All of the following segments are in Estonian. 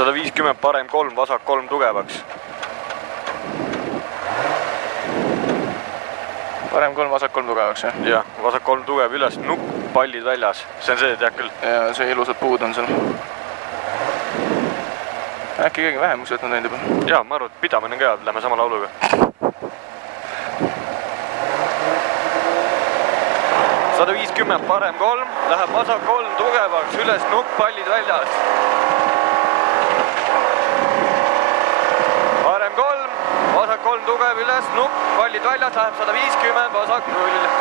150, parem 3, vasak 3 tugevaks. Parem 3, vasak 3 tugevaks, jah? Jah, vasak 3 tugev üles, nukk, pallid väljas. See on see, tead küll. Ja see ilusad puud on seal. Äkki keegi vähemusi võtnud näinud juba? Jaa, ma arvan, et pidamine on ka, lähme sama lauluga. Sada 50, parem 3, läheb vasak 3 tugevaks, üles nukk, pallid väljas. Parem 3, vasak 3 tugev üles, nukk, pallid väljas, läheb 150, vasak 0.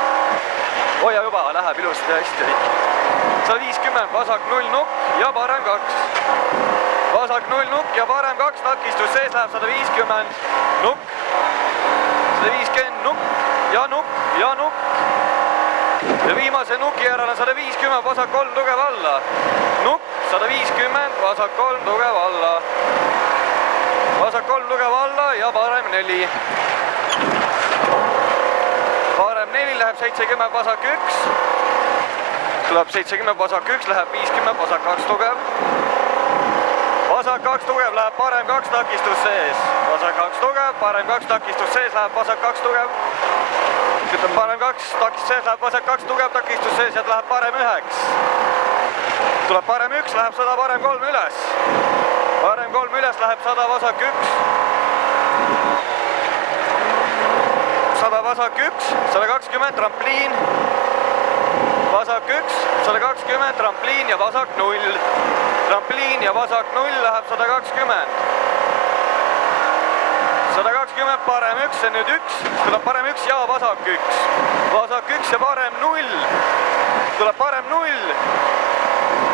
Hoia juba, läheb ilusti hästi. 150, vasak 0 nukk ja parem 2. Vasak 0 nukk ja parem 2, takistus sees läheb 150, nukk, 150, nukk ja nukk ja nukk. Ja viimase nuki järel on 150, vasak 3 tugev alla. Nukk, 150, vasak 3 tugev alla. Vasak 3 tugev alla ja parem 4. Parem 4 läheb 70, vasak 1. Tuleb 70, vasak 1, läheb 50, vasak 2 tugev. Vasak 2 tugev läheb parem 2, takistus sees. Vasak 2 tugev, parem 2, takistus sees, läheb vasak 2 tugev. Ütleb parem 2, takistus sees, läheb vasak 2 tugev, takistus sees ja läheb parem 9. Tuleb parem 1, läheb 100, parem 3 üles. Parem 3 üles, läheb 100, vasak 1. 100, vasak 1, 120, trampliin. Vasak 1, 120, trampliin ja vasak 0. Trampliin ja vasak 0 läheb 120. 120, parem 1, see on nüüd 1. Tuleb parem 1 ja vasak 1. Vasak 1 ja parem 0. Tuleb parem 0.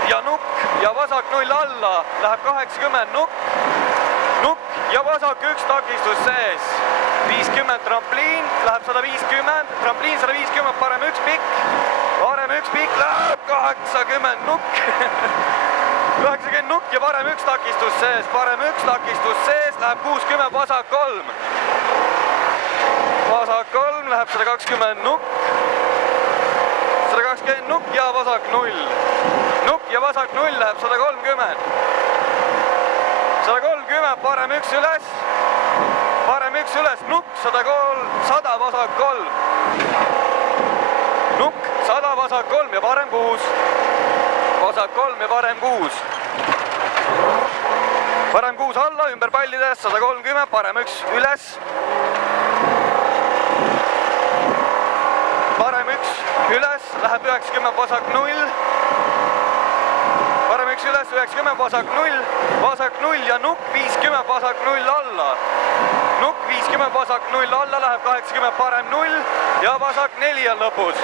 Ja nukk ja vasak 0 alla. Läheb 80, nukk. Nukk ja vasak 1, takistus sees. 50, trampliin, läheb 150. Trampliin 150, parem 1 pikk. Parem 1 pikk läheb 80, nukk. 90 nukk ja parem 1 takistus sees, parem 1 takistus sees, läheb 60, vasak 3. Vasak 3 läheb 120 nukk. 120 nukk ja vasak 0. Nukk ja vasak 0 läheb 130. 130, parem 1 üles. Parem 1 üles, nukk, 100, vasak 3. Nukk, 100, vasak 3 ja parem 6. Vasak 3 ja parem 6. Parem 6 alla, ümber pallides, 130, parem 1 üles. Parem 1 üles, läheb 90, vasak 0. Parem 1 üles, 90, vasak 0. Vasak 0 ja nukk, 50, vasak 0 alla. Nukk, 50, vasak 0 alla, läheb 80, parem 0 ja vasak 4 on lõpus.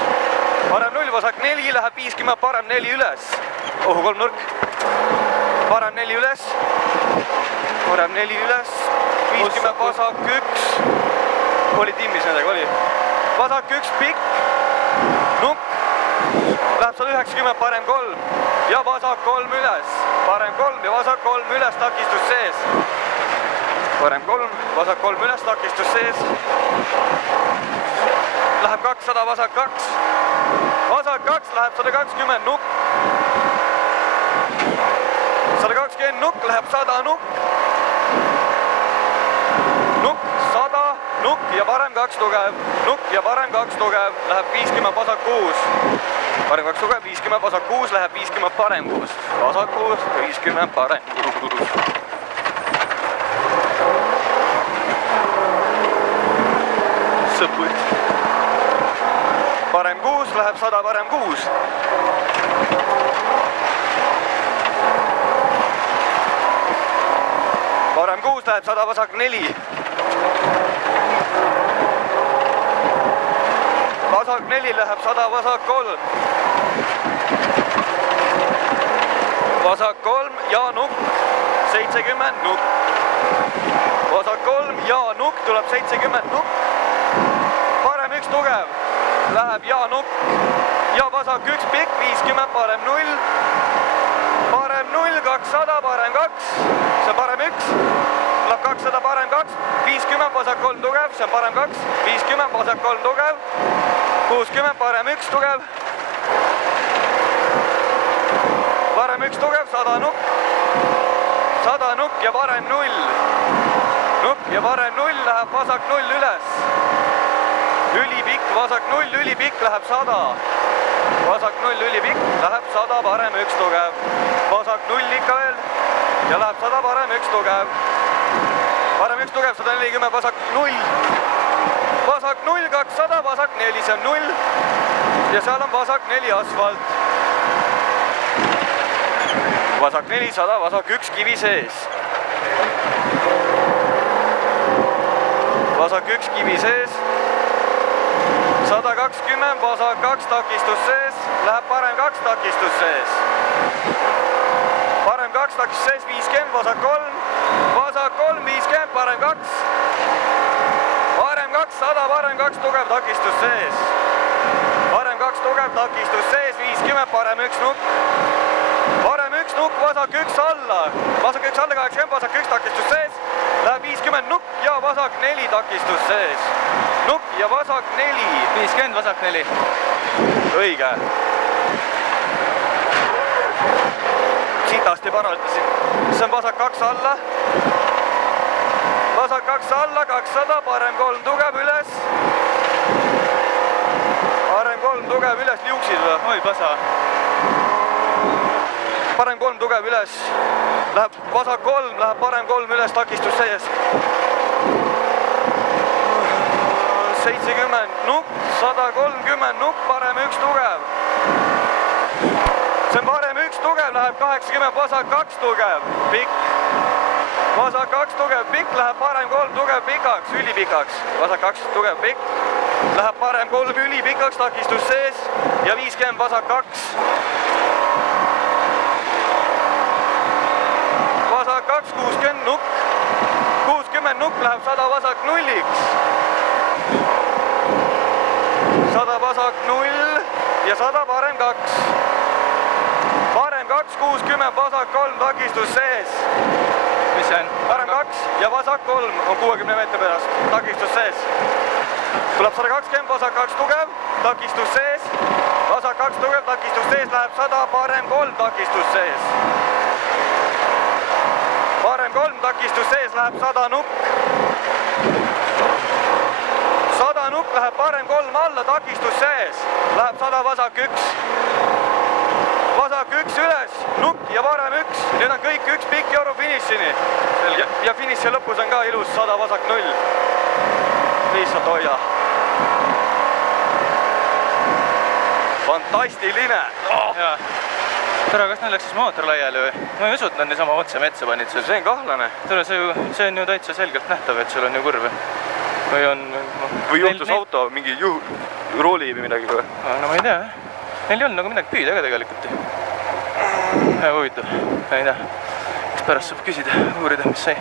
Parem 0, vasak 4, läheb 50, parem 4 üles. Ohu, 3 nurk. Parem 4 üles. Parem 4 üles. 50, vasak 1. Oli tiimis nendega, oli. Vasak 1, pikk. Nukk. Läheb 190, parem 3. Ja vasak 3 üles. Parem 3 ja vasak 3 üles, takistus sees. Parem 3, vasak 3 üles, takistus sees. Läheb 200, vasak 2. Vasak 2 läheb 120 nukk. 120 nukk, läheb 100 nukk. Nukk, 100 nukk ja parem 2 tugev. Nukk ja parem 2 tugev, läheb 50, vasak 6. Parem 2 tugev, 50, vasak 6, läheb 50, parem 6. Vasak 6, 50, parem 6. Sõpud. Parem 6, läheb 100, parem 6. Parem 6, läheb 100, vasak 4. Vasak 4 läheb 100, vasak 3. Vasak 3 ja nukk. 70 nukk. Vasak 3 ja nukk, tuleb 70 nukk. Parem 1 tugev. Läheb ja nukk. Ja vasak 1 pikk, 50, parem 0. Parem 0, 200, parem 2. See on parem 1. Tuleb 200, parem 2. 50, vasak 3 tugev, see on parem 2. 50, vasak 3 tugev. 60, parem 1 tugev. Parem 1 tugev, 100 nukk. 100 nukk ja parem 0. Nukk ja parem 0 läheb vasak 0 üles. Ülipikk, vasak 0, ülipikk läheb 100. Vasak 0, ülipikk läheb 100, parem 1 tugev. Vasak 0 ikka veel ja läheb 100, parem 1 tugev. Parem 1 tugev, 140, vasak 0. Vasak 0, 200, vasak 4, see on 0. Ja seal on vasak 4 asfalt. Vasak 400, vasak 1 kivi sees. Vasak 1 kivi sees. 120, vasak 2 takistus sees. Läheb parem 2 takistus sees. Parem 2 takistus sees, 50, vasak 3. Vasak 3, 50, parem 2. Parem 2, 100, parem 2 tugev takistus sees. Parem 2 tugev takistus sees, 50, parem 1 nukk. Parem 1 nukk, vasak 1 alla. Vasak 1 alla, 80, vasak 1 takistus sees. Läheb 50 nukk ja vasak 4 takistus sees. Nukk ja vasak 4. 50, vasak 4. Õige. Sitasti paraldasin. See on vasak 2 alla. Vasak 2 alla, 200, parem 3 tugev üles. Parem 3 tugev üles, liuksid või? Oi, pasa. Parem 3 tugev üles. Läheb vasak 3, läheb parem 3 üles, takistus sees. 70 nukk, 130 nukk, parem 1 tugev. See on parem 1 tugev, läheb 80, vasak 2 tugev, pikk. Vasak 2 tugev, pikk, läheb parem 3 tugev pikaks, ülipikaks. Vasak 2 tugev, pikk. Läheb parem 3 ülipikaks, takistus sees ja 50, vasak 2. Vasak 2, 60 nukk. 60 nukk läheb 100 vasak 0-iks. 100 vasak 0 ja 100 parem 2. Parem 2, 60, vasak 3, takistus sees. Mis see on? Parem 2 ja vasak 3 on 60 meetri pärast, takistus sees. Tuleb 120, vasak 2 tugev, takistus sees. Vasak 2 tugev, takistus sees, läheb 100, parem 3, takistus sees. Parem 3, takistus sees, läheb 100 nukk. 100 nukk läheb parem 3 alla, takistus sees. Läheb 100, vasak 1. Vasak 1 üles, nukk ja parem 1. Nüüd on kõik 1 pikk joru finišini. Ja finiši lõpus on ka ilus 100, vasak 0. Lihtsalt hoia. Fantastiline. Jaa. Tere, kas neil läks siis mootor laiali või? Ma ei usu, et nad niisama otse metsa panid seal. See on kahtlane. Tere, see on ju täitsa selgelt nähtav, et seal on ju kurv. Või on... Või juhtus auto mingi rooli või midagi või? No ma ei tea. Neil ei olnud nagu midagi püüda ka tegelikult. Huvitav. Ma ei tea. Pärast saab küsida, uurida, mis sai.